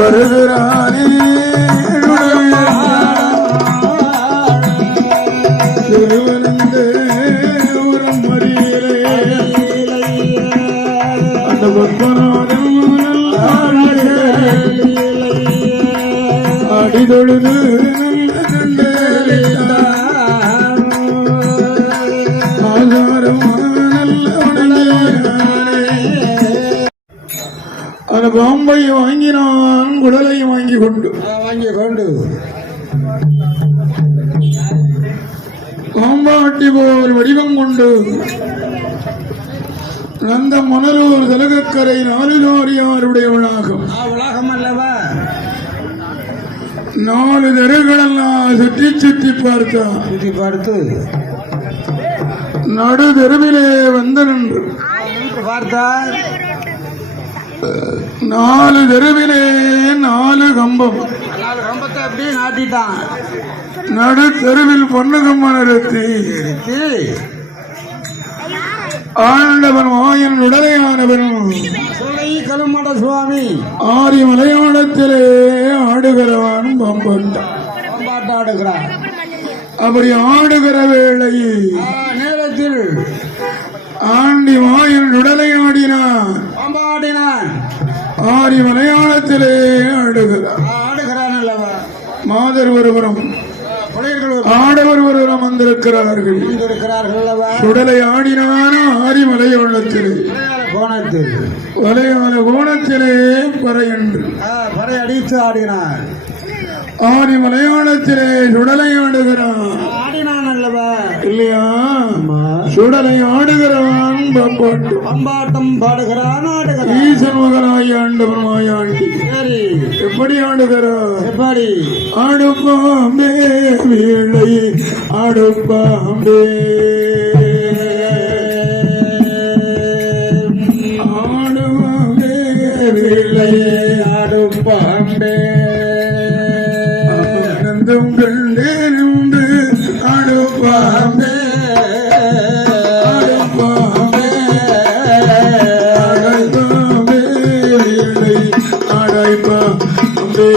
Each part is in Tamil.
வருகிறானே திருவனந்து உரம் மறியலே அந்த பத்மநாதன் அடிதொழுது அந்த பாம்பை வாங்கினான், குடலை வாங்கிக் கொண்டு பாம்பாட்டி போல் வடிவம் கொண்டு அந்த மணலூர் தலகக்கரை நாலுதாரியாருடையவளாகும். அல்லவா 4 தெருகளெல்லாம் சுற்றி பார்த்து நடு தெருவிலே வந்த நின்று பார்த்தார். 4 தெருவிலே 4 கம்பம், 4 கம்பத்தை அப்படியே நாட்டிட்டான். நடு தெருவில் பொன்னுகம்ம நிறுத்தி ஆண்டவன் மாயன் உடலையானவனும் கலுமட சுவாமி ஆரி மலையாளத்திலே ஆடுகிறவன் பம்பாட்டாடுகிறான். அப்படி ஆடுகிற வேளை நேரத்தில் ஆண்டி மாயன் உடலை ஆடினான், ஆரி மலையாளத்திலே ஆடுகிறான் அல்லவா. மாதர் ஒருவரும் ஆடவர் ஒருவரும் வந்திருக்கிறார்கள். சுடலை ஆடினான ஆரி மலையாளத்திலே வலையாள கோணத்திலே பறையன்று பறை அடித்து ஆடினார். ஆரி மலையாளத்திலே சுடலை ஆடுகிறான். ஆடினான் அல்லவா இல்லையா? சுடலை ஆடுகிறான், பம்பாட்டம் பாடுகிறான். ஈசன் மகனாய் ஆண்டவன் மாயாண்டி எப்படி ஆடுகிறார்? எப்படி அடுப்பாம்பே வீழை அடுப்பாம்பே ஆடுவாம்பே வீழை அடுப்பாம்பே ஆனந்தம் கண்டேனுண்டு அடுப்பாம்பே அடுப்பாம்பே விலை அடுப்பாம்பே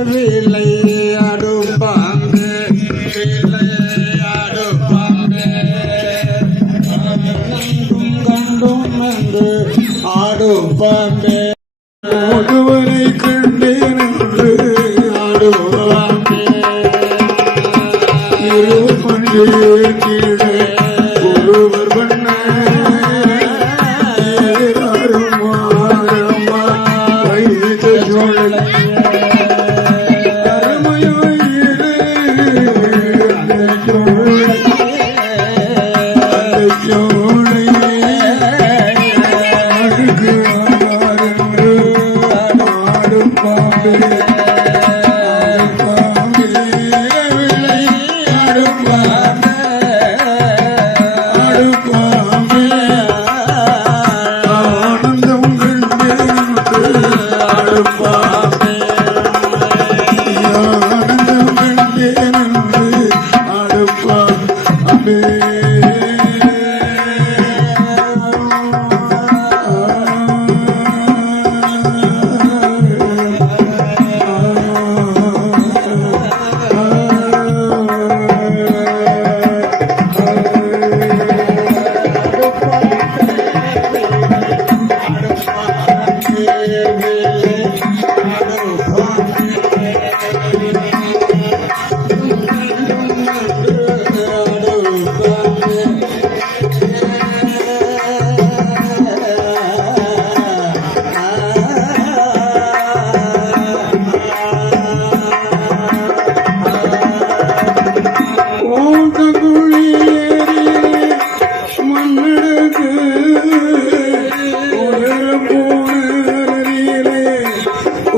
விலை அடுப்பாம்பே கண்டும் என்று அடுப்பாம்பே ஒருவரை கண்டேன் என்று ஆடுவாம்பே இருபண்டே கீழே ஒருவர் பண்ண ஆனந்தம் கண்டு அடுப்பா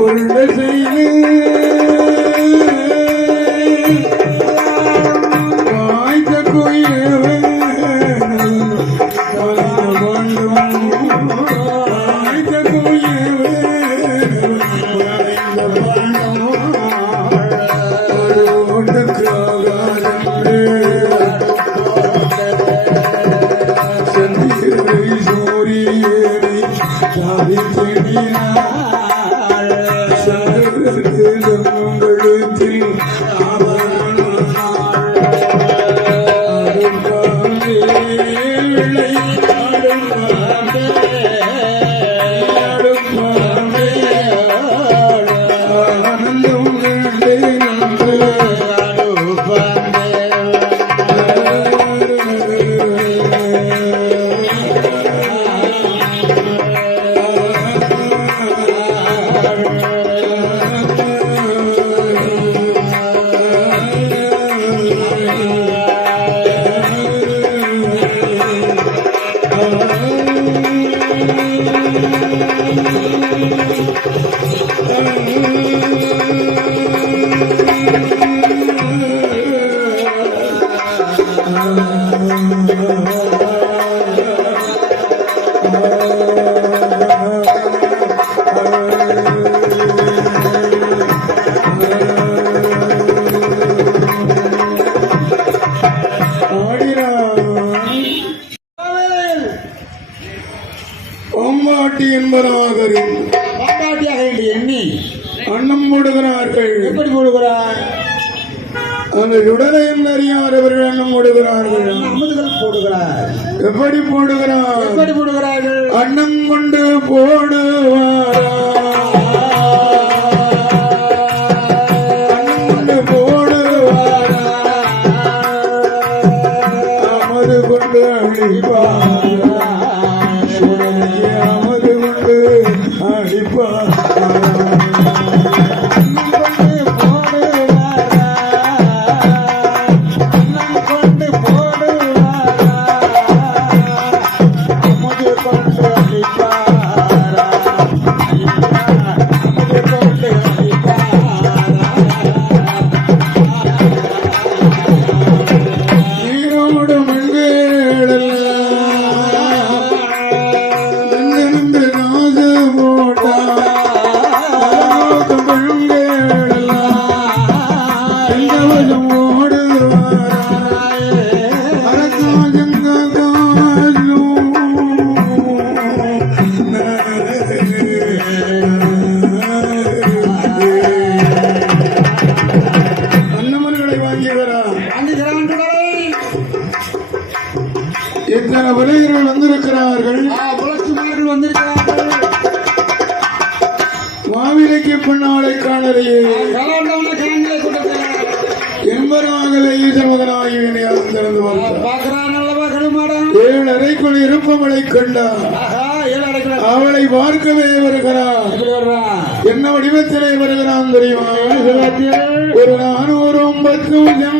உருண்டை செய்து வாய்த்த கோயிலே வாய்த்த கோயிலே பாம்பாட்டி என்பதாக பாம்பாட்டியாக என்று எண்ணி அன்னம் போடுகிறார்கள். எப்படி போடுகிறார்? அந்த உடலையும் அறியாதவர்கள் அன்னம் போடுகிறார்கள். அமுதுகள் போடுகிறார். எப்படி போடுகிறார்? எப்படி போடுகிறார்கள்? அன்னம் கொண்டு போடுவாரா அன்னம் கொண்டு போடுவாரா அமது கொண்டு அழிப்பாரா அமது கொண்டு அழிப்பாரா இத்தனை விலைகள் வந்திருக்கிறார்கள். மாவிலைக்கு பின்னாலே காணலையே என்பதாகவே ஈசமகனாகிவினை திறந்து ஏழு அறைக்குள் இருப்பவளை கண்டார். அவளை பார்க்கவே வருகிறார். என்ன வடிவத்திலே வருகிறான் தெரியுமா? ஒரு 450 வருகிறான்.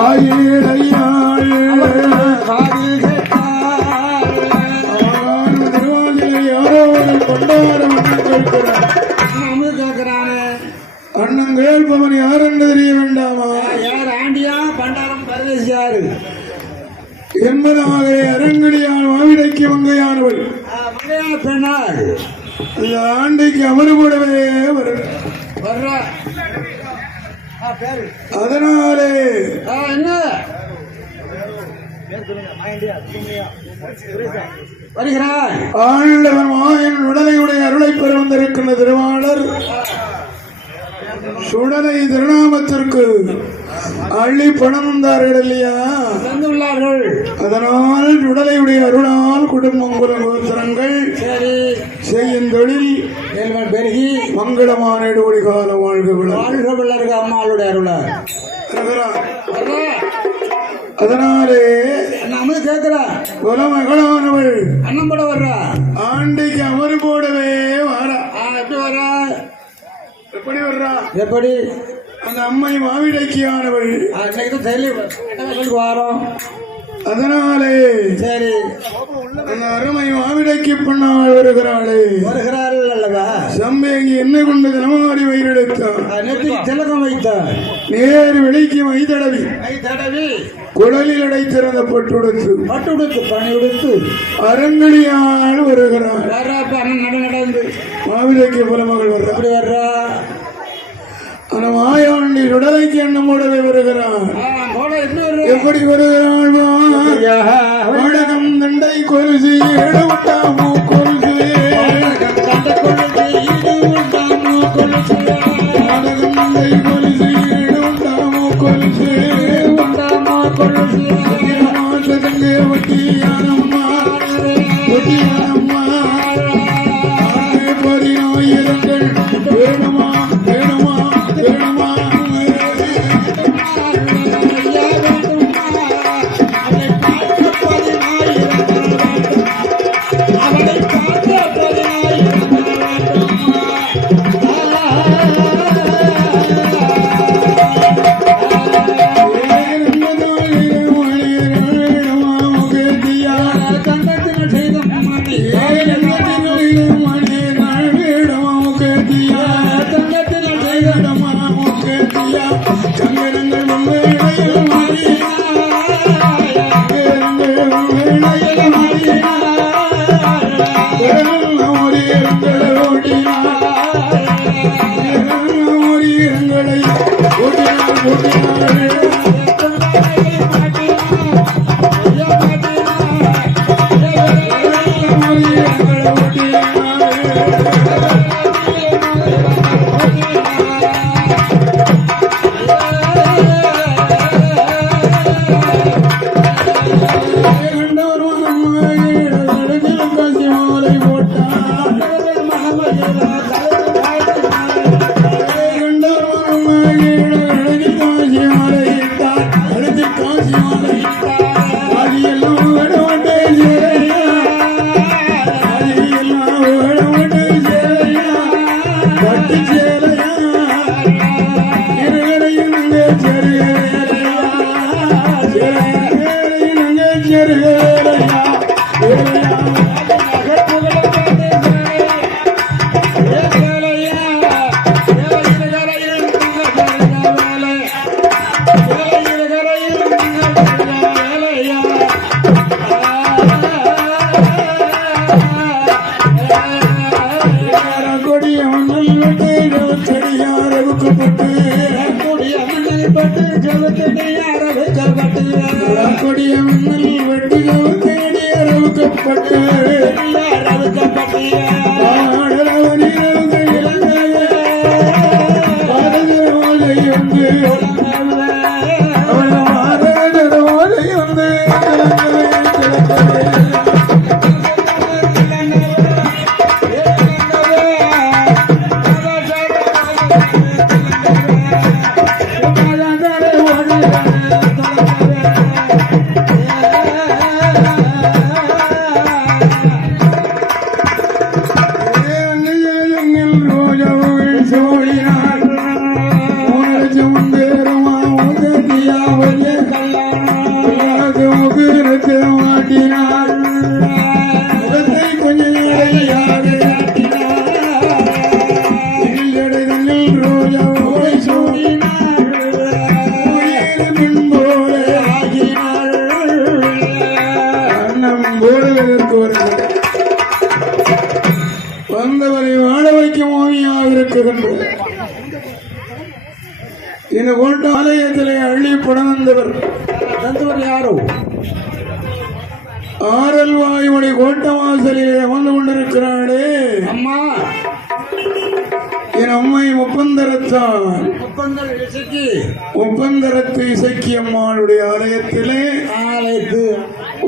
ஆயிரையாள் திருவாதிரை யாரோ ஒரு கொண்டாட கேட்கிறானே அண்ணன் கேள்பவன் யார் என்று தெரிய வேண்டாமா? யார் ஆண்டியா பண்டாரம் பரதேசி யாரு? என்பதாக அரங்கடியால் மாவிடைக்கு வங்கையானவள் மங்கையான பெண்ணாள் இந்த ஆண்டைக்கு அமர்வுடவே வர்ற அதனாலே என்ன வருகிறாய் ஆண்டவன் மாயன் உடலையுடைய அருளை பெற வந்திருக்கின்ற திருவாளர் சுடலை திருநாமத்திற்கு அள்ளி பணம் வந்தார்கள் இல்லையா? தந்துள்ளார்கள். அதனால் உடலையுடைய அருளால் குடும்பம் குலகோத்திரங்கள் செய்யும் தொழில் பெருகி மங்களமான இடுபடி கால வாழ்க வாழ்க அம்மாளுடைய அருளார். அதனாலே நம்ம கேட்கிறேன் குலமகளானவள் அண்ணன் பட வர்றா ஆண்டைக்கு அமரு போடவே வாரா. எப்படி வர்றா? எப்படி வர்றா? எப்படி அந்த அம்மை மாவிடைக்கியானவள் வாரம். அதனாலே சரி அந்த அருமை மாவிடைக்கு பின்னால் வருகிறாளே வருகிறார்கள் அல்லவா? சம்பேங்கி என்ன கொண்டு தினமாரி வயிறெடுத்தான் திலகம் வைத்தார். நேர் வெளிக்கு மை தடவி குடலில் அடைத்திருந்த பட்டுடுத்து பணி உடுத்து அரங்கடியால் வருகிறார். நடந்து மாவிடைக்கு புலமகள் வர்றா. அப்படி வர்றா. அந்த மாயாண்டி உடலைக்கு எண்ணமோடவே வருகிறான். எப்படி வருகிறாள்? வடகம் தண்டை கொலுசு எடுவிட்டாமோ கொலுசு வடகம் தண்டை கொலுசு எடுவிட்டாமோ கொலுசு தங்கே ஒட்டியானம்மா ஒட்டியானம்மா பதினாயிரங்கள் வேணுமா வேணுமா வேணுமா கொடிய மண்ணில் வெட்டுகள் தேடி அரவுக்கப்பட்டு ரோஜாவில் சோழினார் முந்தேறுமா பெண் போல ஆகினாள் அன்னம் போடுவதற்கு வருகிறது வந்தவரை வாழ வைக்கும் ஓவியாக இருக்குகின்றது. இந்த கோட்ட ஆலயத்திலே அள்ளி படம் வந்தவர் தந்தவர் யாரோ ஆரல் வாயுடைய கோட்ட வாசலில் அமர்ந்து கொண்டிருக்கிறாளே அம்மா என் அம்மை ஒப்பந்தரத்தான் ஒப்பந்தல் இசைக்கு ஒப்பந்தரத்து இசைக்கி அம்மாளுடைய ஆலயத்திலே ஆலயத்து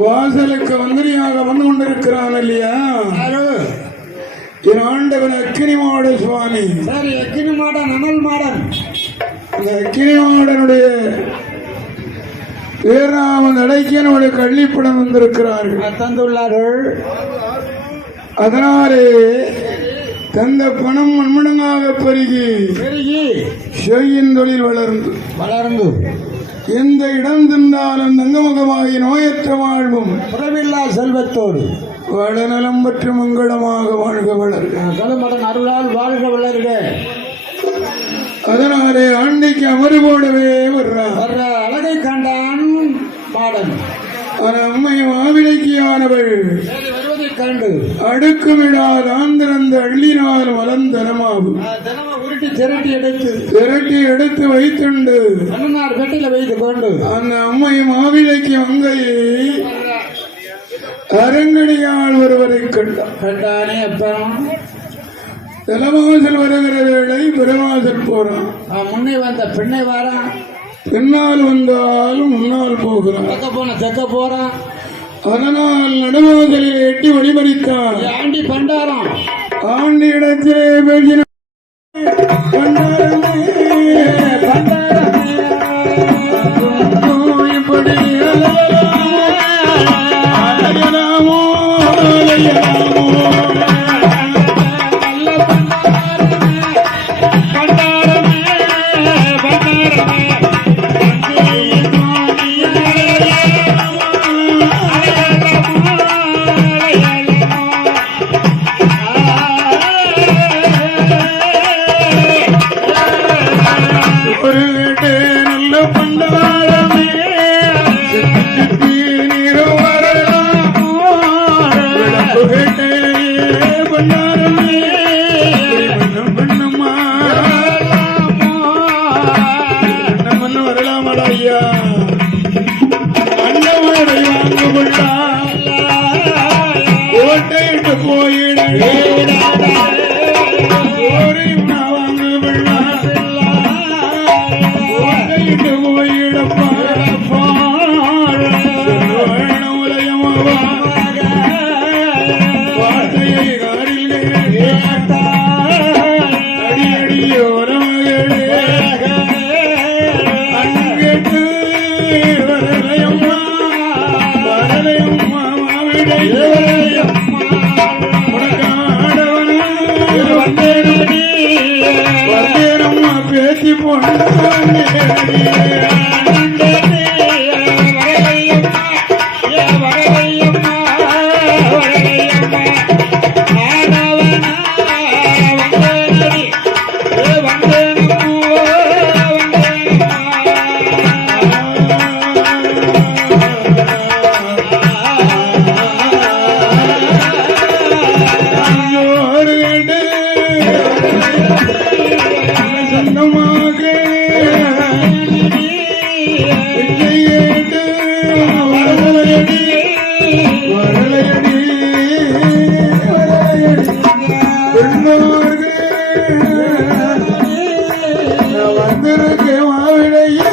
வாசலுக்கு மந்திரியாக வந்து கொண்டிருக்கிறான் இல்லையா யாரு என் ஆண்டவன் அக்கினி மாட சுவாமி. சரி எக்கினி மாடன் அனல் மாடன் அந்த அக்கினி மாடனுடைய பேராமன் அடைக்கியனுடைய கள்ளிப்படம் வந்திருக்கிறார்கள் தந்துள்ளார்கள். அதனாலே தந்த பணம் மண்மடங்காக பெருகி பெருகி செய்யின் தொழில் வளர்ந்து வளர்ந்து எந்த இடம் சென்றாலும் தங்கமுகமாகி நோயற்ற வாழ்வும் உறவில்லா செல்வத்தோடு வளநலம் பற்று மங்களமாக வாழ்க வளர்க. கடுமடன் அருளால் வாழ்க வளர்க. அதனாலே ஆண்டைக்கு அமறு போடவே வர்றார். வர்ற அழகை கண்டான் மாடன். அம்மை மாவிளைக்கியானவள் வருவதை கண்டு அடுக்குமிடால் ஆந்திரந்த அள்ளினால் மலந்தனமாகும் தினமும் உருட்டி திரட்டி எடுத்து வைத்துண்டு அண்ணனார் பெட்டியில வைத்து கொண்டு அந்த அம்மை மாவிளைக்கு மங்கையை அரங்கடியால் ஒருவரை கண்டானே. அப்புறம் தலைவாசல் வருகிற வேளை பெருவாசல் போறான். முன்னே வந்த பெண்ணை வாரான். பின்னால் வந்தாலும் முன்னால் போகிறான். தெக்க போறான். அதனால் நடுவாசலில் எட்டி வழிமறித்தான். ஆண்டி பண்டாரம் ஆண்டி இடத்திலே பேசின இப்படி அலையலாமோ கோட்டையிட்டு போயிட கோட்டையிட்டு போயிடப்பா உலயமாவா வார்த்தையை காரில் அடி அடியோரமகளே அங்கேட்டு வரலையம்மா வரலையம்மா மாவிடை வந்தேனம்மா பேத்தி போன வந்திருக்கு மாவிடையே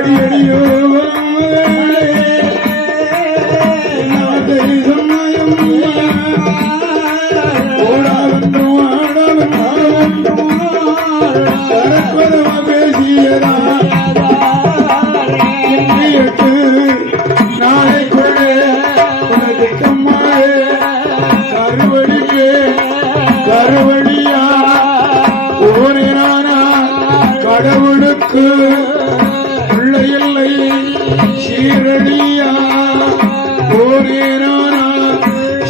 அடியடியோ நாட்டை சொன்னாயும் ஓடாவென்றும் ஆடாவென்றும் பரப்பரமா பேசியதா எட்டு நாளைக்குள்ளே உனது கம்மாயே கருவடியே கருவடியா ஓரினானா கடவுளுக்கு பிள்ளை இல்லை சீரடியா ஓரினானா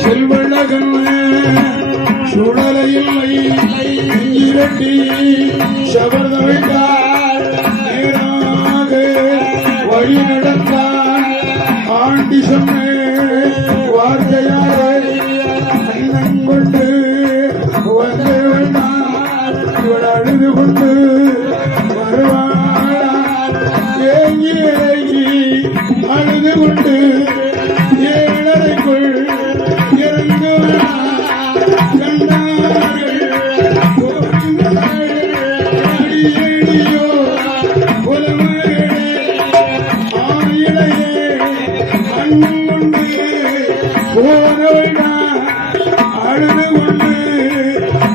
செல்வழகன் சுடலை இல்லை இரட்டி சபர்தவிட்டார் நேராக வழி நடந்தார் ஆண்டி சொன்ன வார்த்தையார் அண்ணன் கொண்டு வந்து வேண்டாம் இவள் அழுது கொண்டு வருவாளா ஏங்கி ஏங்கி அழுது கொண்டு ஏழரைக்குள் இறங்குவாளா கண்டார்கள் அடியடியோ புலமேடே ஆயிலையே அண்ணன் கொண்டு போனவனா அழுது கொண்டு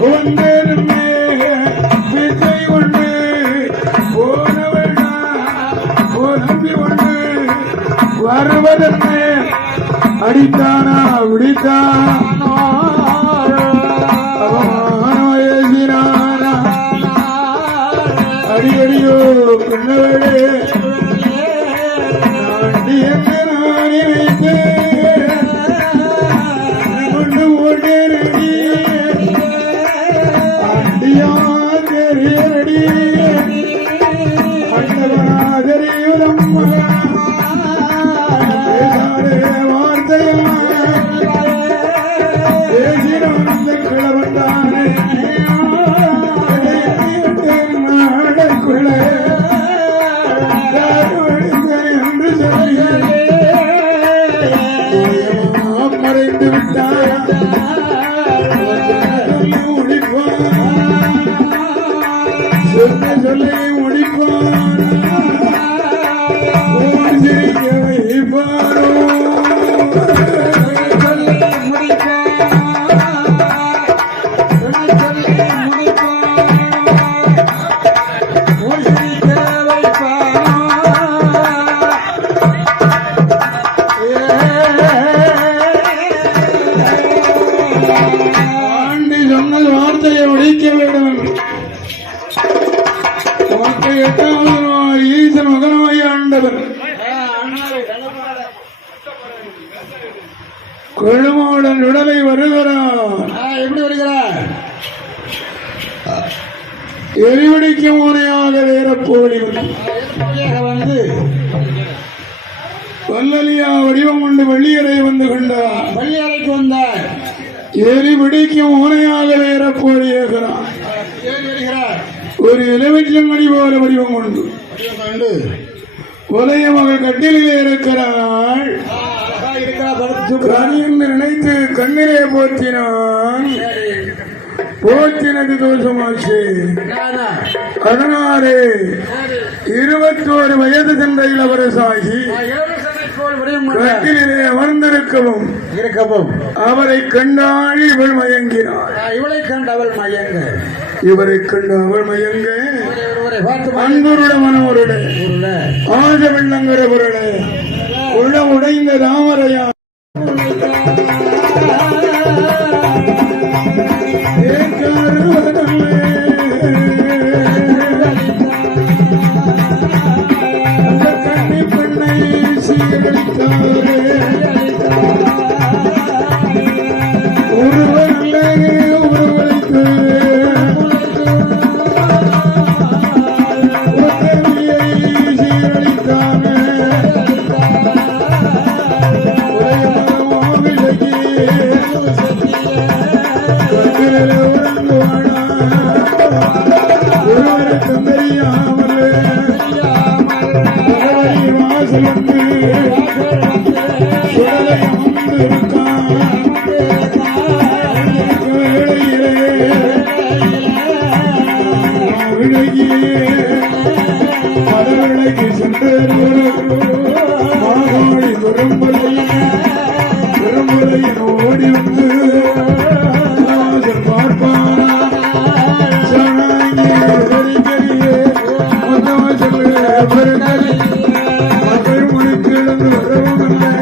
வந்தேருமே வித்தை கொண்டு போனவனா நம்பி கொண்டு வருவதற்கு அடித்தானா விடித்தானோ அவமானமேசினானா அடியடியோ பின்னவளே நாண்டி என்ன நான் நினைத்தேன் கொண்டு ஓட்டேனடி அண்டியா தெரியடி அண்டவனா தெரியுதம்மா பேசாதே வார்த்தையம்மா பேசினோம் அந்த கிழவன்தானே நாடுக்குள்ளே என்று சொல்லி மறைந்து விட்டார் முடிப்பான் சொல்லி முடிப்பான் சிரிக்க வைப்பாரோ ஆண்டி சொன்னது வார்த்தையை ஒழிக்க வேண்டும். வார்த்தை எட்டாவது ஈசன் மகனாய் ஆண்டவர் கொழுமாடன் உடலை வருகிறார். எப்படி வருகிறார்? எரிவடிக்கும் முனையாக வேறப்போடி வந்து வல்லலியா வடிவம் கொண்டு வெள்ளியறை வந்து கொண்டார். பள்ளியறைக்கு வந்தார். எரிபிடிக்கும் முனையாக வேறப்போடி ஏகிறார். ஏறி வருகிறார். ஒரு எலுமிச்சங்கனி போல வடிவம் கொண்டு கண்டு உதய மகள் கட்டிலே இருக்கிறாள். அழகா இருக்கிறார். ராணி என்று நினைத்து கண்ணிலே போற்றினான். போற்றினது தோஷமாச்சு. அதனாலே 21 வயது சென்ற இளவரசாகி கட்டிலே அமர்ந்திருக்கவும் அவரை கண்டாள். இவள் மயங்கினாள். இவளை கண்டு அவள் மயங்க இவரை கண்டு அவள் மயங்க அன்புருட மனோருட ஆஜ வெள்ளங்கிற பொருள உள்ள உடைந்த தாமரையா கண்ணி பெண்ணை சீரழித்தாரே ஒருவரே உருவழைத்து சீரழித்தானே ஒருவருக்கும் தெரியாமல் வாசல் வந்து சுடலை அமர்ந்திருக்கான். விலகியே பல விலைக்கு மாகாணி பெரும்பலையின் ஓடி வந்து பார்ப்பானா மக்கள் மணிக்கிழந்து வரவுமில்லை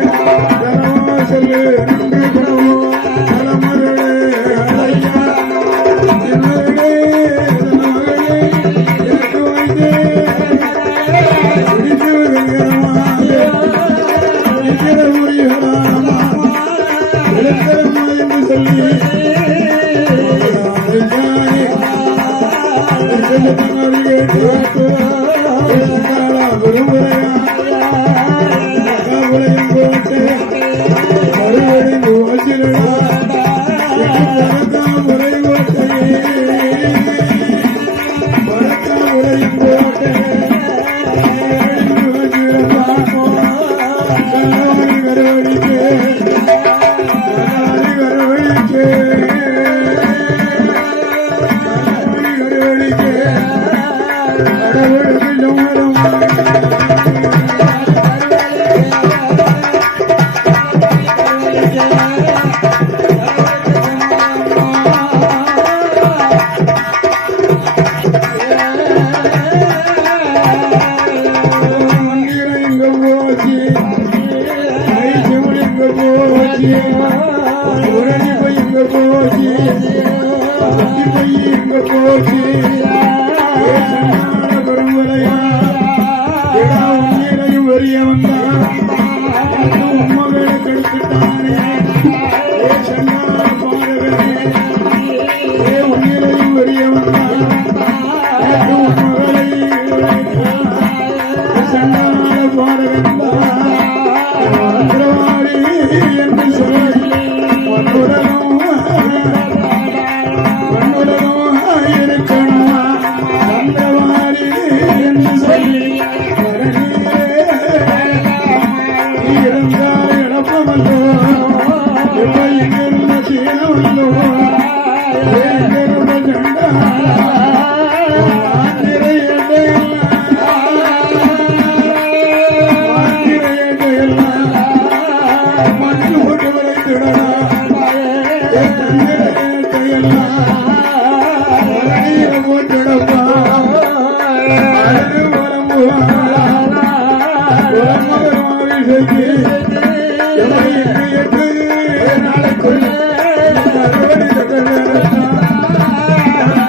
சொல்லு நன்றி படவும் தலைமகளே அழையா எனக்கு வைத்தே பிடித்து வருகிறமாக இருக்கிற முறியலாமா விளக்கரமா என்று சொல்லி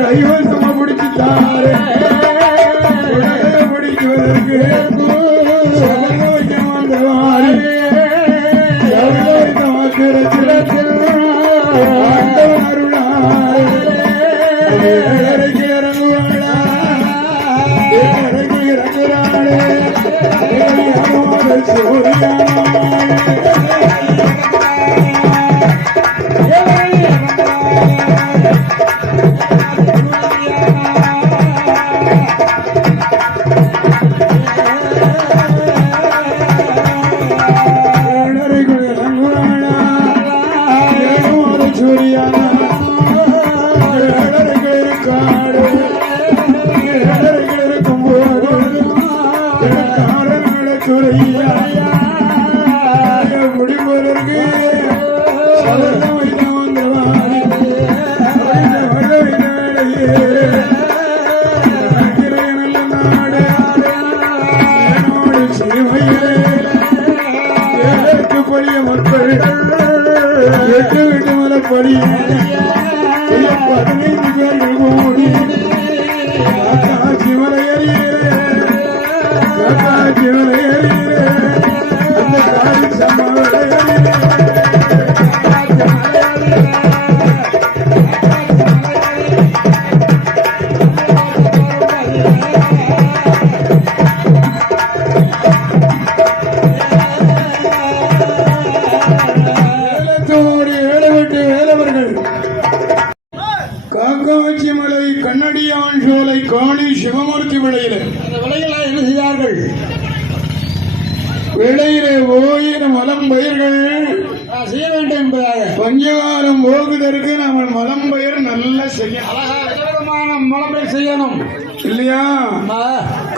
கைவசமா பிடிச்சுட்டாரு பிடிக்குவதற்கு கண்ணடியான் சோலை காணி சிவமூர்த்தி விளையில என்ன செய்தார்கள்? விளையிலே ஓயின மலம் பயிர்கள் செய்ய வேண்டும் என்பதாக பஞ்சகாலம் போகுதற்கு நம்ம மலம் பயிர் நல்லா செய்ய அழகான மலம் பயிர் செய்யணும் இல்லையா?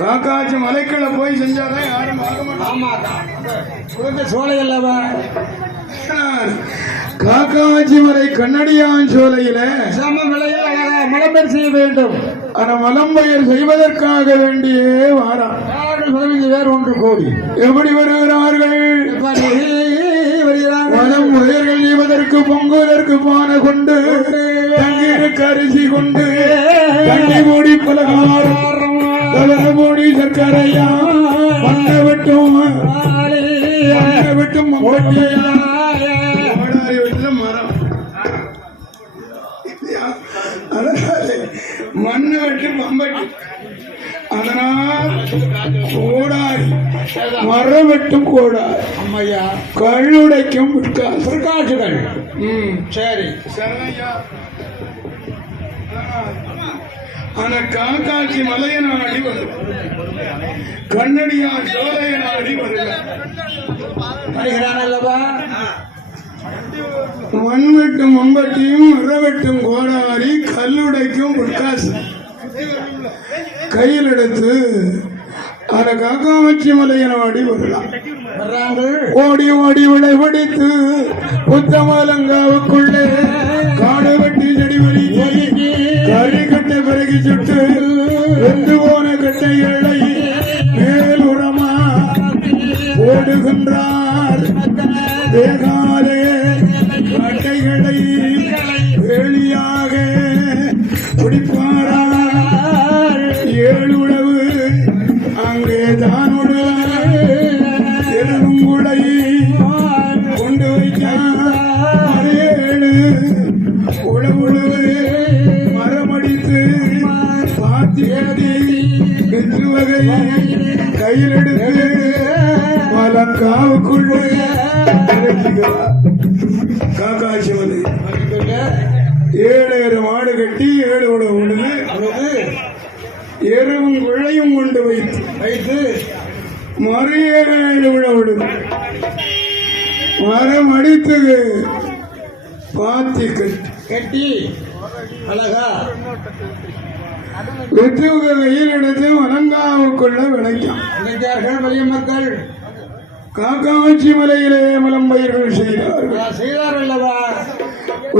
காக்காச்சி மலைக்குள்ள போய் செஞ்சாதான் யாரும் பார்க்க மாட்டாங்க. ஆமாக்கா உலக சோலை அல்லவா காக்காச்சி மலை கண்ணடியான் சோலையில சம விலையில் அழகா மலம்பெயர் செய்ய வேண்டும். ஆனா மலம்பெயர் செய்வதற்காக வேண்டியே வாரான். வேறு 1 கோடி எப்படி வருகிறார்கள்? வருகிறார்கள். மலம் உயர்கள் செய்வதற்கு பொங்குவதற்கு பானை கொண்டு தங்கியிருக்க அரிசி கொண்டு தண்ணி மூடி பலகாரம் மூடி சர்க்கரையா மண்ண விட்டும் மம்பட்டியா மரம் மண்ணை வெட்டு மம்பட்டி. அதனால் கோடாரி மரம் வெட்டும் கோடாரி அம்மையா கல்லுடைக்கும் பிற்காட்சிகள். சரி சரணையா. ஆனா காக்காட்சி மலையை நாடி வரும், கண்ணடியா சோலையை நாடி வருகிறான் அல்லவா. மண் வெட்டும் மம்பட்டியும் மரம் வெட்டும் கோடாரி கல்லுடைக்கும் பொற்காசு கையில் எடுத்து அந்த காக்காட்சி மலையை நாடி வரலாம். ஓடி ஓடி விளைவடித்து புத்தமாலங்காவுக்குள்ளே காடு வெட்டி செடி வழி கறி கட்ட பிறகு சுட்டு வெந்து போன கட்டைகளை மேல் உரமா ஓடுகின்றார். வேகாலே கட்டைகளை வேலியாக பிடிப்பாரா. 7 உழவு அங்கே தான் எருங்குளை கொண்டு வைத்தார். 7 உழவு மரமடித்து பாத்தி வெற்று வகை கையில் எடுத்து மலங்காவுக்குள்ளே காக்காட்சி மலை 7 மாடு கட்டி 7 உணவு உணவு எருவும் குழையும் கொண்டு வைத்து மறு 7 உழவு மரம் அடித்து பாத்தி கட்டி அழகா வெற்றி கையில் எடுத்து மலங்காவுக்குள்ள விளைக்கும் வலிய மக்கள். காக்காட்சி மலையிலே மலம்பயிர்கள் செய்தார்கள் அல்லவா.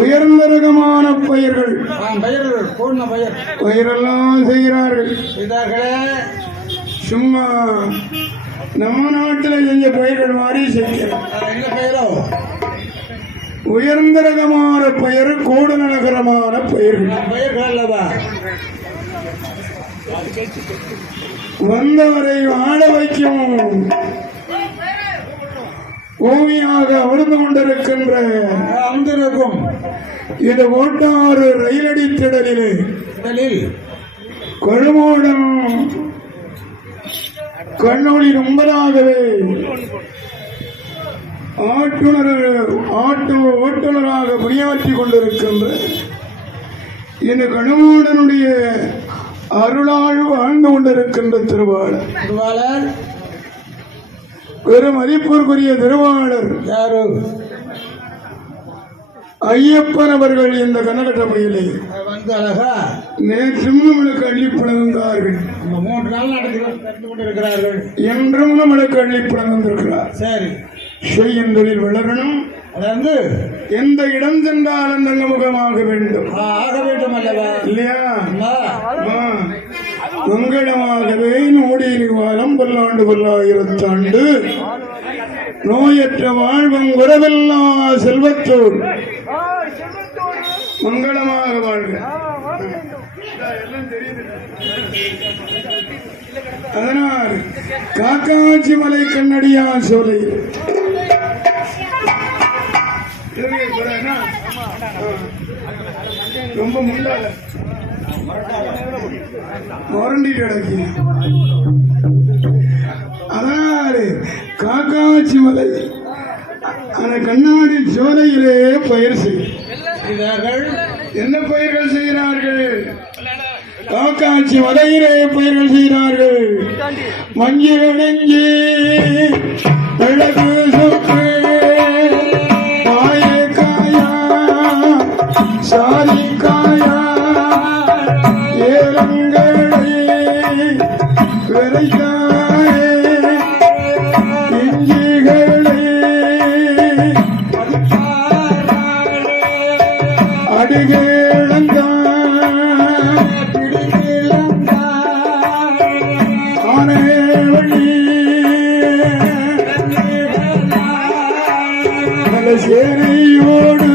உயர்ந்த ரகமான பயிர்கள் பயிர்கள் பூர்ண பயிரெல்லாம் செய்கிறார்கள். செய்தார்களே சும்மா நம்ம நாட்டில் செஞ்ச பயிர்கள் மாதிரி செய்கிறார். என்ன பெயரோ? உயர்ந்த ரகமான பயிர் கூடு நகரமான பயிர்கள் அல்லவா. வந்தவரை வாழ வைக்கும் பூமியாக அமர்ந்து கொண்டிருக்கின்ற அமர்ந்திருக்கும் இது ஓட்டாறு ரயிலடி திடலிலே கொழுமோடன் கண்ணொளி நம்பராகவே ஓட்டுநராக பணியாற்றிக் கொண்டிருக்கின்ற இந்த கழுமோடனுடைய அருளாழ் வாழ்ந்து கொண்டிருக்கின்ற திருவாளர் பெரும் மதிப்பிற்குரிய திருவாளர் யாரு? ஐயப்பன் அவர்கள் இந்த கனகட்டமையிலே வந்து அழகா நேற்றும் நம்மளுக்கு அள்ளி பிளந்தார்கள். 3 நாள் நடந்து கொண்டிருக்கிறார்கள். என்றும் நம்மளுக்கு அள்ளி பிளந்திருக்கிறார். சரி செய்யும் தொழில் வளரணும். அதாவது எந்த இடம் சென்றாலும் தங்கமுகமாக வேண்டும். ஆக வேண்டும் அல்லவா இல்லையா? மங்களமாகவே நோடி வாரம் பல்லாண்டு பல்லாயிரத்தாண்டு நோயற்ற வாழ்வம் உறவில்லா செல்வத்தோடு மங்களமாக வாழ்க. அதனால் காக்காட்சி மலை கண்ணடியா சோலை ரொம்ப முன்னால மொரண்டி கிடக்கு. அதனால காக்காட்சி மலை அந்த கண்ணாடி சோலையிலே பயிர் செய்கிறார்கள். என்ன பயிர்கள் செய்கிறார்கள்? காக்காட்சி மலையிலே பயிர்கள் செய்கிறார்கள். மஞ்சள் நெஞ்சி மிளகு சொக்கு காயா சாரி காயா ஏலங்களை விரைத்தாயே இஞ்சிகளே அடிகளந்தான் ஆனேவழி சேனையோடு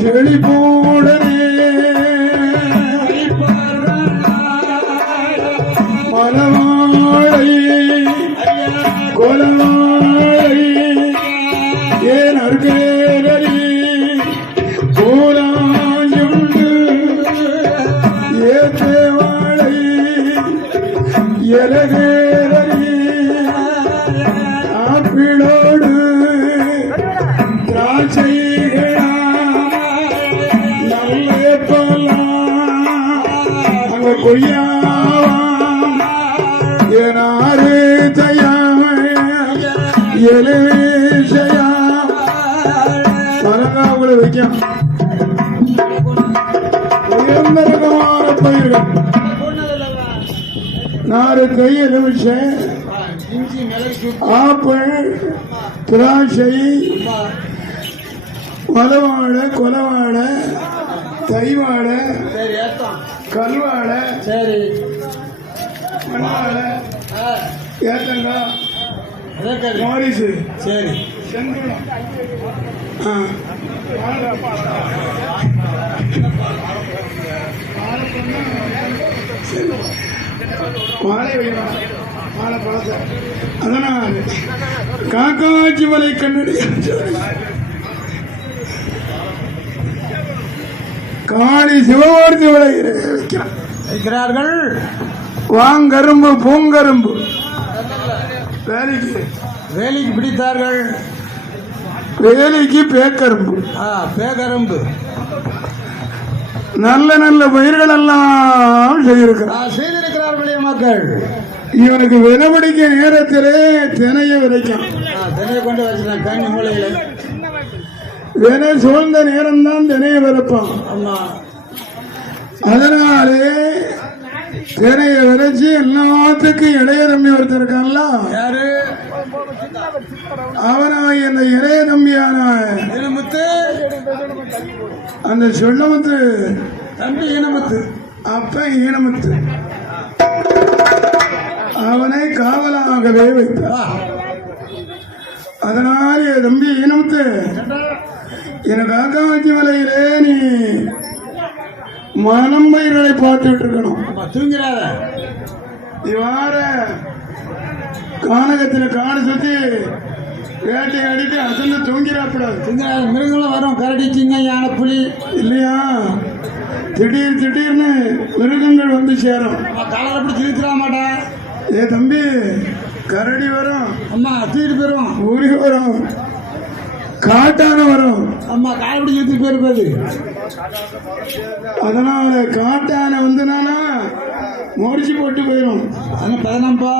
செழிப்போடனே மலவாழை கொலவாழை ஏன் அருகேரி கோலாஞ்சுண்டு ஏத்தேவாழை எலகேரி ஆப்பிளோடு திராட்சைகளா அங்க கொய்யாவாம் ஏனாறு தயாம எலுசையா மரங்காவுல வைக்கும் உயர்ந்த ரகமான பயிர்கள் நாறு கை எலுமிச்சை ஆப்பிள் திராட்சை மலவாழை கொலவாழை தைவாழை கல்வாழை சரி மணவாழை ஏத்தங்காய் மாரிசு சரி செங்குளம் வாழை வைக்கலாம் வாழை பழத்தை அதனால் காக்காட்சி மலை கண்ணடி காளி சிவமூர்த்தி மலை வைக்கிறார்கள் வாங்கரும்பு பூங்கரும்பு வேலைக்கு வேலைக்கு பிடித்தார்கள் வேலைக்கு பேக்கரும்பு பேகரம்பு நல்ல நல்ல பயிர்கள் எல்லாம் செய்திருக்கிறார் செய்திருக்கிறார்களே மக்கள் இவனுக்கு விதமடிக்க நேரத்திலே தினைய விதைக்கும் தினையை கொண்டு வச்சுட்டான் கண்ணி மூலையில வினை சூழ்ந்த நேரம்தான் தினைய விதைப்பான் ஆமா அதனாலே தினைய விதைச்சு எல்லாத்துக்கும் இளைய தம்பி ஒருத்தர் இருக்கான்ல யாரு அவனாய் அந்த இளைய தம்பியான இனமுத்து அந்த சொல்லமுத்து தம்பி இனமுத்து அப்ப ஈனமுத்து அவனை காவலாகவே வைத்தார். அதனால் என் தம்பி ஈனமுத்து எனக்கு காக்காட்சி மலையிலே நீ மனம் பயிர்களை பார்த்துட்டு இருக்கணும். தூங்கிறாத இவ்வாற கானகத்தில் காடு சுத்தி வேட்டை அடித்து அசந்து தூங்கிறாப்படாது. தூங்கிறாத மிருகங்களும் வரும் கரடி சிங்கம் யானை புலி இல்லையா திடீர்னு மிருகங்கள் வந்து சேரும். காலை அப்படி திருத்திட மாட்டேன். ஏ தம்பி கரடி வரும், அம்மா தூக்கிட்டு போயிடும், ஊரி வரும், காட்டான வரும். அம்மா காலை அப்படி திருத்தி போயிருப்பது. அதனால காட்டான வந்துனானா முடிச்சு போட்டு போயிடும். பதனம்பா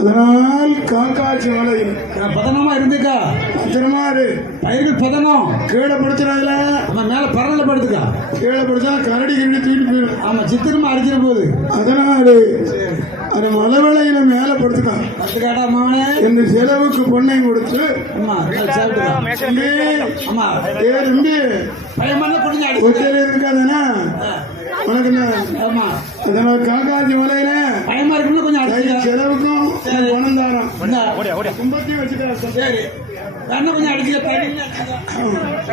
அதனால் காக்காட்சி மலையில் பதனமா இருந்துக்கா பத்திரமாறு பயிர்கள் பதனம் கீழே படுத்துறாதுல நம்ம மேல பறல படுத்துக்கா. கீழே படுத்தா கரடி கீழே தூக்கிட்டு போயிடும். ஆமா சித்திரமா அடிச்சிட போகுது. அதனால அது மலை விலையில மேல படுத்துக்கா. படுத்துக்காடா மாவனே இந்த செலவுக்கு பொண்ணை கொடுத்து அம்மா தம்பி அம்மா ஏ தம்பி பயமான குடிஞ்சு அடி ஒத்தையில இருக்காதானா உனக்கு ஆமா அதனால காக்காட்சி மலையில பயமா இருக்குன்னு கொஞ்சம் அடிச்சு செலவுக்கும் பணம் தாரம் சரி கும்பத்தையும் வச்சுக்கிறேன். சரி கண்ணை கொஞ்சம் அடிச்சு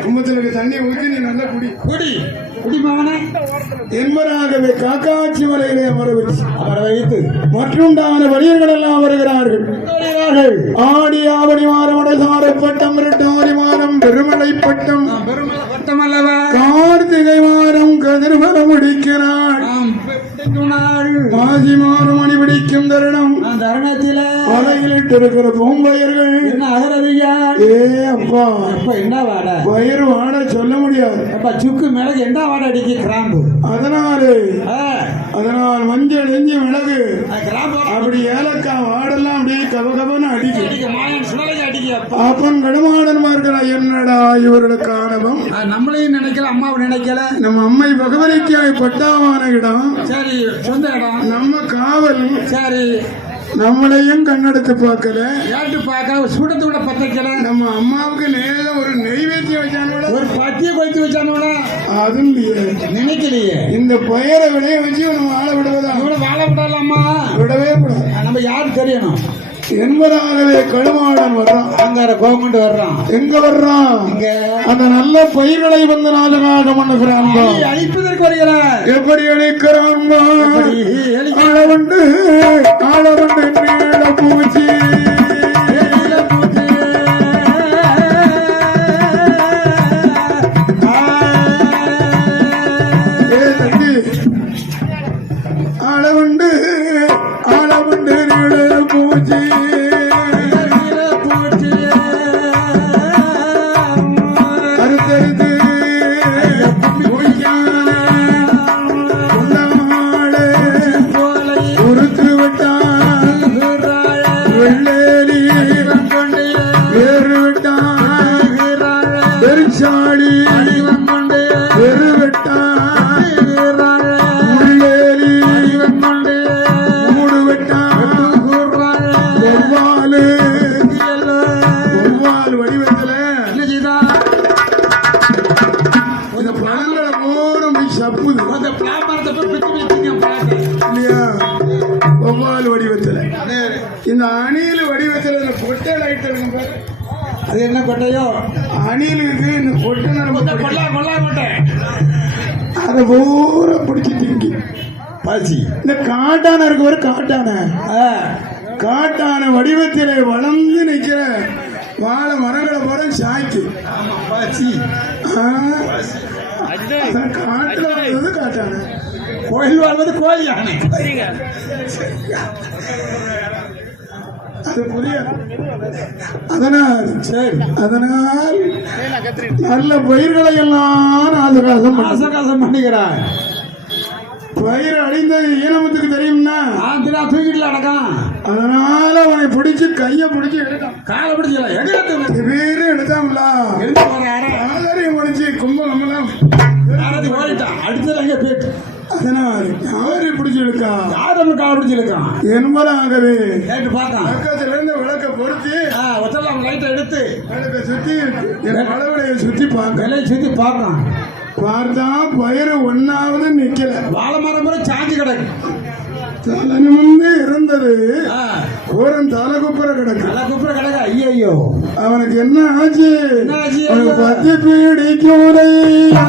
கும்பத்துல தண்ணி ஊற்றி நீ நல்லா குடி குடி குடி மாவனே என்பதாகவே காக்காட்சி மலையிலே அமர வச்சு அவரை வைத்து மற்றுண்டான வழியர்கள் எல்லாம் வருகிறார்கள். ஆடி ஆவணி மாதம் சாரப்பட்டம் இரட்டாரி மாதம் பெருமலை பட்டம் பெருமலை பட்டம் அல்லவா கார்த்திகை மாதம் கதிர்மரம் முடிக்கிறாள். மாசி மாதம் மணிபிடி பிடிக்கும் தருணம் அந்த தருணத்தில வலையிலிட்டு இருக்கிற பூம்பயர்கள் என்ன அகரவியா ஏ அப்பா அப்ப என்ன வாடை பயிர் வாட சொல்ல முடியாது அப்ப சுக்கு மிளகு என்ன வாடை அடிக்க கிராம்பு அதனால் மஞ்சள் இஞ்சி மிளகு கிராம்பு அப்படி ஏலக்காய் வாடெல்லாம் அப்படியே கபகபன்னு அடிக்கும் மாயன் சுடலைக்கு அடிக்க அப்பா அப்பன் கடுமாடன்மா இருக்கிறா என்னடா இவர்களுக்கு ஆணவம் நம்மளையும் நினைக்கல அம்மாவை நினைக்கல நம்ம அம்மை பகவதிக்காய் பட்டாவான இடம் சரி சொந்த இடம் நம்ம காவல் சரி நம்மளையும் கண்ணெடுத்து பார்க்கல ஏட்டு பார்க்க சூடத்தை விட பத்தைக்கல நம்ம அம்மாவுக்கு நேர ஒரு நெய்வேத்தியம் வச்சானோட ஒரு பத்திய கொய்த்து வச்சானோட அதுவும் இல்லையே நினைக்கலையே இந்த பயிரை விளைய வச்சு நம்ம வாழ விடுவதா இவ்வளவு வாழ விடலாமா விடவே கூடாது நம்ம யாரு தெரியணும் என்பதாகவே கடுமாடன் வர்றான் அங்கார கோவம் வர்றான் எங்க வர்றான் இங்க அந்த நல்ல பயிர்களை வந்து நாடகம் பண்ணுகிறான் அழிப்பதற்கு வருகிறார் எப்படி அழிக்கிறான் ஆளவண்டு ஆளவண்டு நீள பூச்சி ஆளவண்டு ஆளவண்டு நீள பூச்சி அறுத்தறுத்து உறுத்து விட்டான் வெள்ளேரி வேறு விட்டான் பெருச்சாளி வெறு விட்டான் உள்ளேரி மூடு விட்டான் ஒவ்வாலு ஒவ்வால் வடிவத்துல இந்த பழங்களை பூரம் போய் சப்புது இல்லையா ஒவ்வால் வடிவத்துல இந்த அணில் வடிவத்துல இந்த கொட்டை லைட் இருக்கும் பாரு அது என்ன கொட்டையோ அணிலுக்கு இந்த கொட்டை கொள்ளா கொள்ளா கொட்டை அதை பூரா பிடிச்சி திங்கி பாசி இந்த காட்டான இருக்கு ஒரு காட்டான காட்டான வடிவத்திலே வளர்ந்து நிக்கிற வாழை மரங்களை போற சாய்க்கு பாசி காட்டுல வாழ்வது காட்டான கோயில் வாழ்வது கோயில் யானை அது புரியாது அதனால் சரி அதனால் நல்ல பயிர்களை எல்லாம் ஆசகாசம் பண்ணுகிறார் பயிர் அடைந்தது ஈனமத்துக்கு தெரியும்னா ஆந்திரா தூக்கிட்டு அடக்கம் அதனால அவனை பிடிச்சு கைய பிடிச்சு எடுத்தான் காலை பிடிச்சல எங்க பேரு எடுத்தாங்களா எடுத்து போற ஆதாரையும் முடிச்சு கும்பகமெல்லாம் ஓடிட்டான் அடுத்தது எங்க போயிட்டு அதனால் யாரு பிடிச்சு எடுக்கா யார் நம்ம காலை பிடிச்சிருக்கான் என்பதாகவே கேட்டு பார்த்தான் பக்கத்துல இருந்து விளக்க பொருத்தி ஒத்தலாம் லைட்டை எடுத்து விளக்க சுத்தி மழவளைய சுத்தி பார்க்க விலையை சுத்தி பார்க்கலாம் பார்த்தா பயிர் ஒன்னாவது நிக்கல வாழை மரம் முறை சாஞ்சி கிடக்கு தலை நிமிர்ந்து இருந்தது ஓரம் தலை குப்புற கிடக்கு நல்லா குப்புற கிடக்கு ஐயோ அவனுக்கு என்ன ஆச்சு என்ன ஆச்சு? அவனுக்கு பத்தி பீடிக்குதையா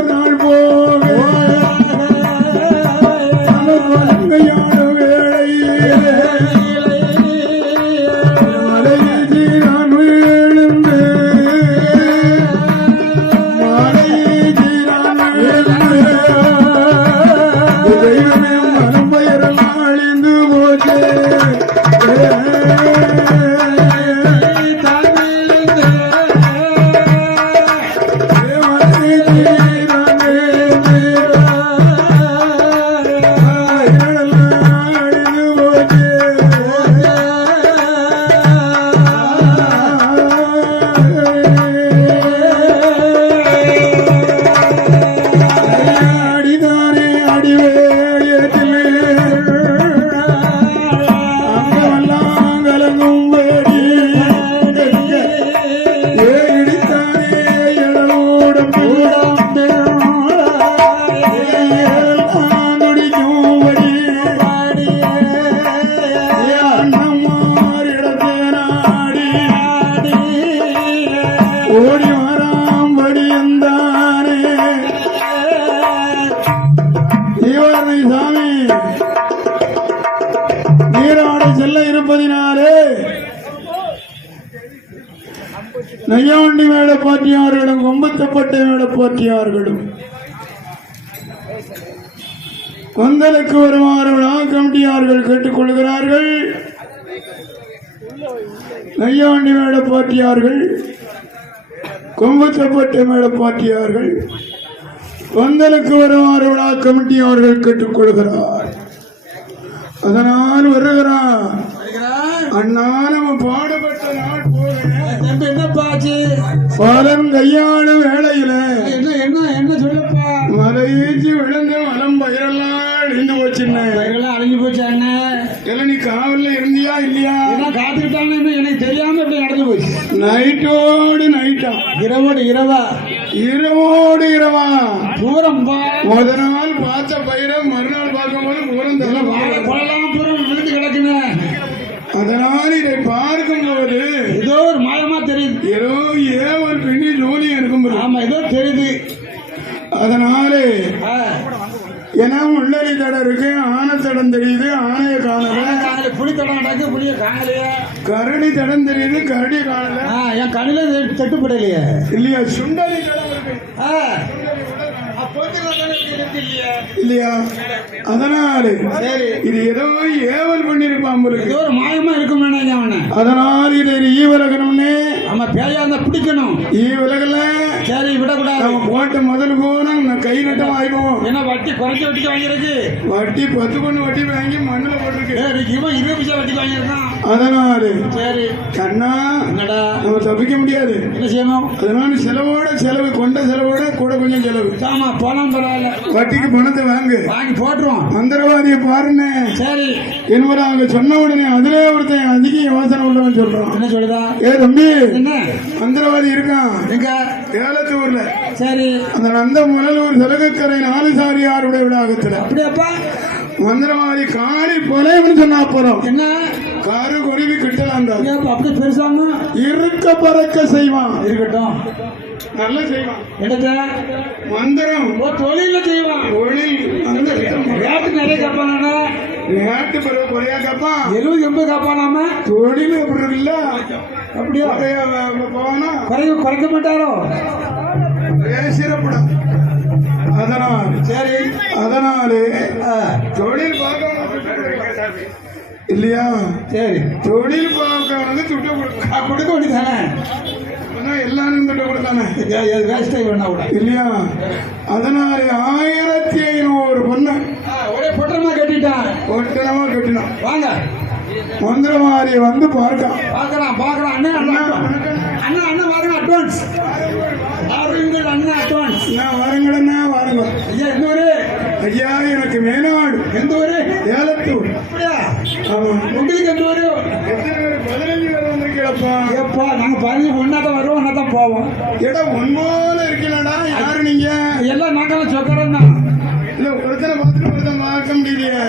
நாடு தீவாரணை சாமி நீராடை செல்ல இருப்பதினாலே நையாண்டி மேட பாட்டியார்களும் கொம்பத்தப்பட்டை மேட பாட்டியார்களும் கொந்தலுக்கு வருமாறு விழா கமிட்டியார்கள் கேட்டுக்கொள்கிறார்கள். நையாண்டி மேட பாட்டியார்கள் கொம்பத்தப்பட்டை மேட பாட்டியார்கள் கொந்தலுக்கு வருமாறு விழா கமிட்டியார்கள் கேட்டுக்கொள்கிறார். அதனால் வருகிறார் அண்ணா நம்ம பாடுபட்ட நாள் போகிறேன் என்னப்பாச்சு பலன் கையாளும் வேளையில என்ன என்ன என்ன சொல்லப்பா மலையேச்சி விழுந்த மலம் பயிரெல்லாம் இருந்து போச்சுன்னு பயிரெல்லாம் அழிஞ்சு போச்சு அண்ணன் இல்ல நீ காவல்ல இருந்தியா இல்லையா காத்துக்கிட்டான்னு எனக்கு தெரியாம இப்படி நடந்து போச்சு நைட்டோடு நைட்டா இரவோடு இரவா இரவோடு இரவா பூரம் முத நாள் பார்த்த பயிரை மறுநாள் பார்க்கும்போது பூரம் வாழை கொள்ளலாம் பூரம் விழுந்து கிடக்குன்னு அதனால் இதை பார்க்கும்போது ஏதோ ஒரு மாயமா தெரியுது ஏதோ ஏவல் பின்னி ஜோலி இருக்கும் ஆமா ஏதோ தெரியுது. அதனாலே ஏன்னா உள்ளரி தடம் இருக்கு ஆனை தடம் தெரியுது ஆனைய காணல புளி தடம் நடக்கு புளிய காணலையா கரடி தடம் தெரியுது கரடி காணல என் கண்ணில தட்டுப்படலையே இல்லையா சுண்டலி தடம் இருக்கு இல்லையா அதனாலே இது ஏதோ ஏவல் பண்ணிருப்பான் ஏதோ ஒரு மாயமா இருக்கும் அதனால் இதை ஈவலகணும்னு நம்ம பேயா இருந்தா பிடிக்கணும் ஈவலகல சரி விடக்கூடாது நம்ம போட்ட முதல் போனா கை நட்டம் ஆயிடுவோம் ஏன்னா வட்டி குறைஞ்ச வட்டிக்கு வாங்கிருக்கு வட்டி 10 பொண்ணு வட்டி வாங்கி மண்ணுல போட்டிருக்கு இவன் 20 பைசா வட்டிக்கு வாங்கியிருக்கான். அதனால சரி கண்ணா என்னடா நம்ம தப்பிக்க முடியாது என்ன செய்யணும் அதனால செலவோட செலவு கொண்ட செலவோட கூட கொஞ்சம் செலவு ஆமா பணம் பரவாயில்ல வட்டிக்கு பணத்தை வாங்கு வாங்கி போட்டுருவோம் மந்திரவாதியை பாருன்னு சரி என்பதை அவங்க சொன்ன உடனே அதுல ஒருத்தன் அதிக யோசனை உள்ளவன் சொல்றான். என்ன சொல்லுதா ஏ தம்பி என்ன மந்திரவாதி இருக்கான் எங்க ஏலத்தூர்ல சரி அந்த நந்த முதல்வர் சலகக்கரை நாலுசாரியாருடைய விடாகத்துல அப்படியாப்பா மந்திரவாதி காணி போலேன்னு சொன்னா போறோம் என்ன காரு குருவி கிட்டலாம் அப்படி பெருசாம இருக்க பறக்க செய்வான் இருக்கட்டும் நல்ல செய்வான் எடுத்த மந்திரம் தொழில செய்வான் தொழில் ரேட்டு நிறைய கேட்பானா ரேட்டு பிறகு குறையா கேட்பான் 70-80 கேட்பானாம தொழில் எப்படி இருக்குல்ல அப்படியா போனா குறைக்க மாட்டாரோ பேசிடப்படும். அதனால் சரி அதனாலே தொழில் பார்க்க இல்லையா சரி தொழில் பார்க்க வந்து துட்டு கொடுக்க வேண்டியதானே எல்லாரும் துட்டு கொடுத்தானே வேணா கூட இல்லையா அதனாலே 1500 பொண்ணு ஒரே பொட்டரமா கட்டிட்டான் ஒட்டனமா கட்டினோம் வாங்க மந்திரவாதி வந்து பார்க்கலாம் பாக்கலாம் அண்ணன் அண்ணா அண்ணன் வாருங்க அட்வான்ஸ் அண்ணன் அட்வான்ஸ் நான் வாருங்கடா வாருங்க ஐயா எந்த ஊரு ஐயா எனக்கு மேனாடு எந்த ஊரு ஏலத்தூர் அப்படியா ஆமா உங்களுக்கு எந்த ஊரு 15 பேர் வந்திருக்கீங்களப்பா ஏப்பா நாங்க 15 ஒன்னாதான் வருவோம் ஒன்னா தான் போவோம் இடம் ஒன்போல இருக்கலடா யாரு நீங்க எல்லாம் நாங்க சொக்கரம் தான் இல்ல ஒருத்தனை பார்த்துட்டு ஒருத்தன் பார்க்க முடியலையே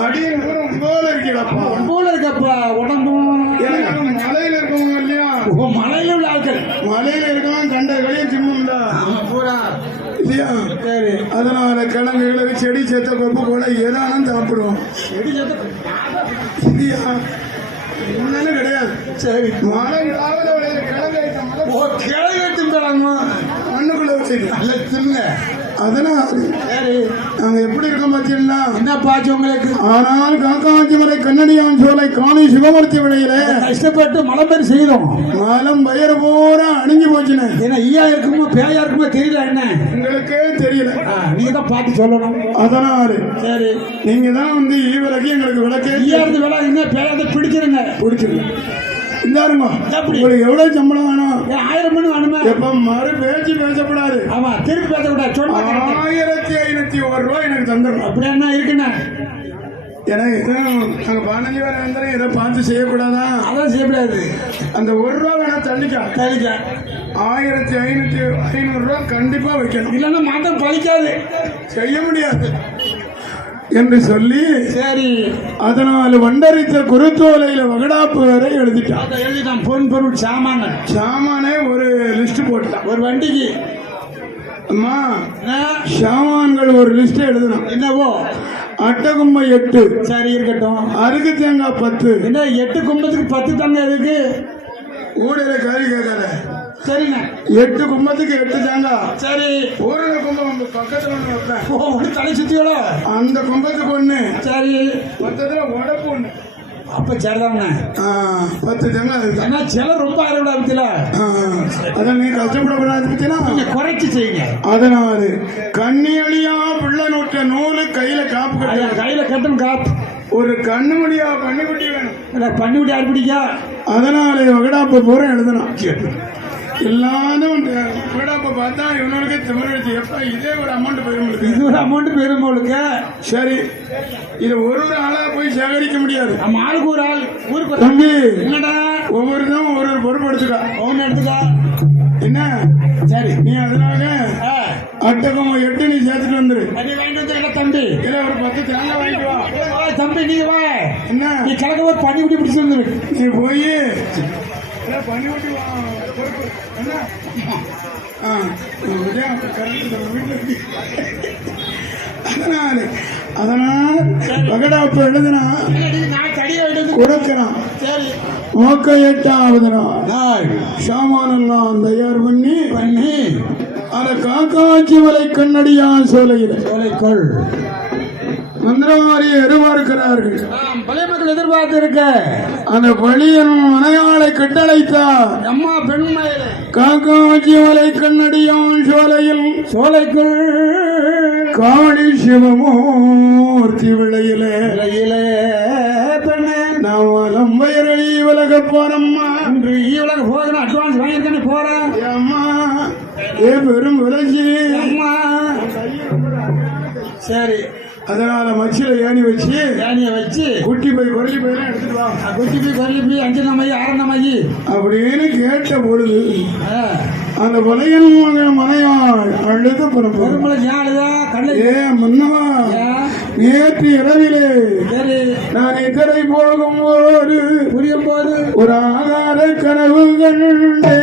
அடிய ஒன்போல இருக்கீங்களப்பா போல இருக்கப்பா உடம்பும் எனக்கு மலையில இருக்கவங்க இல்லையா மலையில உள்ள ஆட்கள் மலையில இருக்கவன் கண்ட களிய சிம்மம்டா பூரா இல்லையா சரி அதனால கிழங்கு கிழங்கு செடி சேர்த்த கொப்பு கூட ஏதானும் சாப்பிடுவோம் இல்லையா என்னன்னு கிடையாது சரி மழை இல்லாத கிழங்கு கிழங்கு தின்றாங்க மண்ணுக்குள்ள வச்சிருக்கேன் தின்னுங்க அதனால சரி நாங்க எப்படி இருக்கோம் பார்த்தீங்களா என்ன பாச்சு உங்களுக்கு ஆனால் காக்காட்சி மலை கண்ணடியான் சோலை காணி சிவமூர்த்தி விடையில கஷ்டப்பட்டு மலை பேர் செய்தோம் மலம் பயிர் போற அணிஞ்சு போச்சுன்னு ஏன்னா ஈயா இருக்குமோ பேயா இருக்குமோ தெரியல என்ன எங்களுக்கே தெரியல நீங்க தான் பார்த்து சொல்லணும் அதனால சரி நீங்க தான் வந்து விளக்கி எங்களுக்கு விளக்கு ஈயா இருந்து விளை இங்க பேயாத பிடிச்சிருங்க பிடிச்சிருக்கு இந்தாருங்க உங்களுக்கு எவ்வளவு சம்பளம் வேணும் 1000 மணி வேணுமே எப்ப மறு பேச்சு பேசக்கூடாது ஆமா திருப்பி பேசக்கூடாது சொன்னா 1501 ரூபாய் எனக்கு தந்துடணும் அப்படி என்ன இருக்குண்ணே ஏன்னா நாங்க 15 பேர் வந்துடும் இதை பார்த்து செய்யக்கூடாதா அதான் செய்யக்கூடாது அந்த 1 ரூபா வேணா தள்ளிக்கா 1500 ரூபா கண்டிப்பா வைக்கணும் இல்லைன்னா மாத்திரம் பழிக்காது செய்ய முடியாது என்று சொல்லி சரி அதனால் வண்டரித்த குருத்தோலையில வகடாப்பு வரை எழுதிட்டான் எழுதிட்டான் பொன் பொருள் சாமானே ஒரு லிஸ்ட் போட்டான் ஒரு வண்டிக்கு அம்மா சாமான்கள் ஒரு லிஸ்ட் எழுதணும். என்னவோ அட்டகும்பை 8, சரி இருக்கட்டும். அருக்கு தேங்காய் 10. என்ன 8 கும்பத்துக்கு 10 தங்க எதுக்கு? ஊடையில காரி கேட்காத. சரிண்ணே. 8 கும்பத்துக்கு 8 தேங்காய். சரி. ஒரு கும்பம் நம்ம பக்கத்துல ஒண்ணு வைப்பேன். ஒன்று தலை சுத்தியோட அந்த கும்பத்துக்கு ஒண்ணு. சரி. மொத்தத்துல உடப்பு ஒண்ணு. அப்ப சரிதாங்கண்ணே. 10 தேங்காய் அதுதான். ஏன்னா சில ரொம்ப ஆயிரம் பத்தில அதான் நீ கஷ்டப்படக்கூடாது பத்தினா குறைச்சி செய்யுங்க. அதனால கண்ணி அழியா பிள்ளை நோட்ட நூலு கையில காப்பு கட்ட, கையில கட்டும் காப்பு. ஒரு கண்ணு முடியா பண்ணிக்குட்டி வேணும். பண்ணிவிட்டு யார் பிடிக்கா? அதனால வகடாப்ப பூரா எழுதணும். எல்லாரும் வகடாப்ப பார்த்தா இவனுக்கு திமிர்ச்சி. எப்ப இதே ஒரு அமௌண்ட் போயிடும். இது ஒரு அமௌண்ட் போயிடும் உங்களுக்கு. சரி, இது ஒரு ஆளா போய் சேகரிக்க முடியாது. நம்ம ஆளுக்கு ஒரு ஆள் ஊருக்கு தம்பி என்னடா ஒவ்வொருத்தரும் ஒரு பொறுப்பு எடுத்துக்கா. ஒன்று எடுத்துக்கா. என்ன சரி. நீ அதனால அட்டகம் 8 நீ சேர்த்துட்டு வந்துரு. நீ வாங்கிட்டு வந்து தம்பி இல்ல ஒரு 10 தேங்காய் வாங்கிட்டு வா. தம்பி நீங்க வா. என்ன நீ கிழக்க போய் பண்ணி விட்டு பிடிச்சி வந்துரு. நீ போய் பண்ணி விட்டு வா. பொறுப்பு என்ன? அதனால் வகடாப்பு எழுதுனா கொடுக்கிறான். மோக்க 8வது நாள் சாமானெல்லாம் தயார் பண்ணி அந்த காக்காட்சி மலை கண்ணடியான் சோலையில் சோலைக்குள் மந்திரவாரி எதிர்பார்க்கிறார்கள். பழைய மக்கள் எதிர்பார்த்து இருக்க அந்த பழியன் மனையாளை கட்டளைத்தார். அம்மா பெண்மை காக்காட்சி மலை கண்ணடியான் சோலையில் சோலைக்குள் காவடி சிவமூர்த்தி விளையிலே பெண்ணே நாம் லம்பயரளி விலக போறம்மா. இன்று உலக போகிறேன். அட்வான்ஸ் வாங்கியிருக்கேன்னு போறேன். அம்மா ஏ பெரும் விளைச்சி அம்மா. சரி. அதனால மச்சில ஏணி வச்சு குட்டி போய் குரலி போய் எடுத்துட்டு வா. குட்டி போய் குரலி போய் 5 மைய 6 மைய அப்படின்னு கேட்ட பொழுது அந்த பழையன் மனையாள் அழுது புறப்படும். ஏ மன்னவா, நேற்று இரவிலே நான் இதரை போகும்போது புரியும் போது ஒரு ஆகார கனவு கண்டே.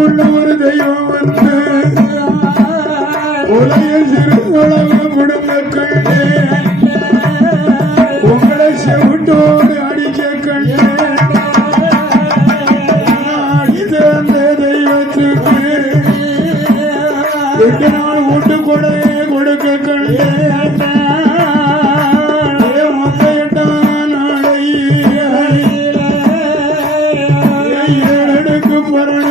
உள்ள ஒரு தெய்வம் வந்து உலக சிறுகுளவு முடுங்க கண்டே. உங்களை செவிட்டோடு அடிக்க கண்டே. அடித்த அந்த தெய்வத்துக்கு 8 நாள் வீட்டு கொடையே கொடுக்க கண்டே. மொத்த 8ஆம் நாளை 7 அடுக்கு பரணு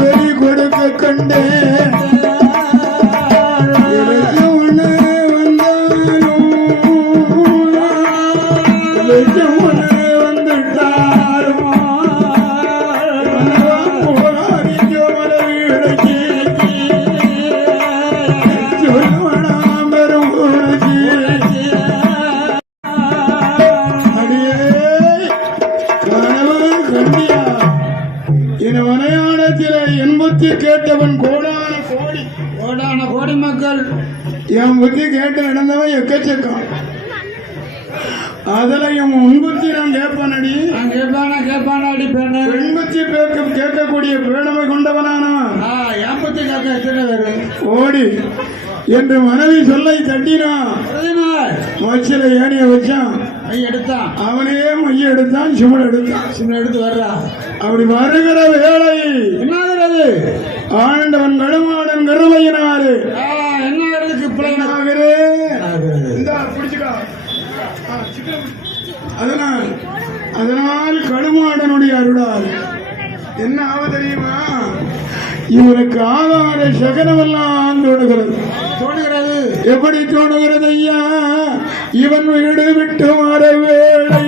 பெரிய என் புத்தி கேட்டவன் கோடான கோடி, கோடான கோடி மக்கள் என் புத்தி கேட்டு நடந்தவன் எக்கச்சக்கம். அதுல என் உன் புத்தி நான் கேட்பானடி. நான் கேட்பானா அடி பெண்ணு. பெண் புத்தி கேட்கக்கூடிய பேணமை கொண்டவனானா என் பத்தி கேட்க எத்தனை பேரு ஓடி என்று மனைவி சொல்லை தட்டினான். வச்சில ஏனிய வச்சான், எடுத்தான். அவனே மைய எடுத்தான், சிமன் எடுத்தான். எடுத்து வர்றா. அப்படி வருகிற வேலை என்னாகிறது? ஆண்டவன் கடுமாடன் கருமையினாரு என்னாகிறதுக்கு பிள்ளைனாகிறே. அதனால் கடுமாடனுடைய அருளால் என்ன ஆக தெரியுமா? இவனுக்கு ஆகார சகனமெல்லாம் தோணுகிறது. எப்படி தோணுகிறது ஐயா? இவன் வீடு விட்டு மாற வேளை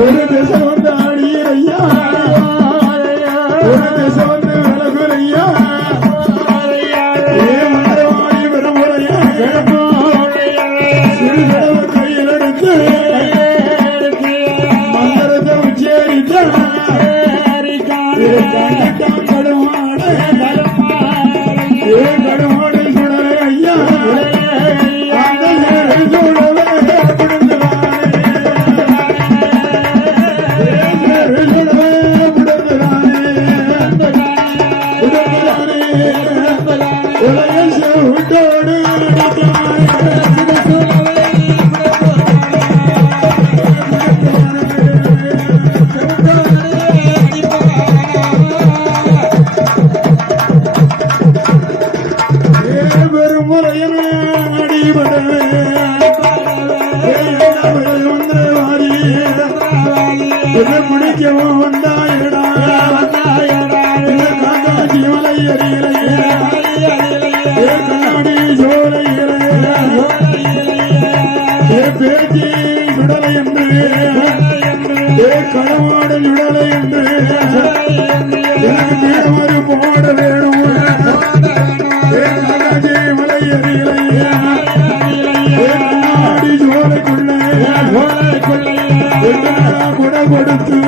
ஒரு திசை வந்து ஆடியையா, ஒரு திசை வந்து விலகுறையா. மந்திரவாடி பெருமுறையா சிறுதடவை கையில் எடுத்து மந்திரத்தை உச்சரித்தான். கடுமாடு கடுமாடு சுடலை ஐயா, பிடிக்கவும் வந்தாயடா காக்காட்சி மலை கண்ணாடி சோலை பேச்சு சுடலை என்று களமாடு சுடலை என்று எனக்கு தீரமறு போட வேணும். காக்காட்சி மலை கண்ணாடி சோலைக்குள்ளே கொடை கொடுத்து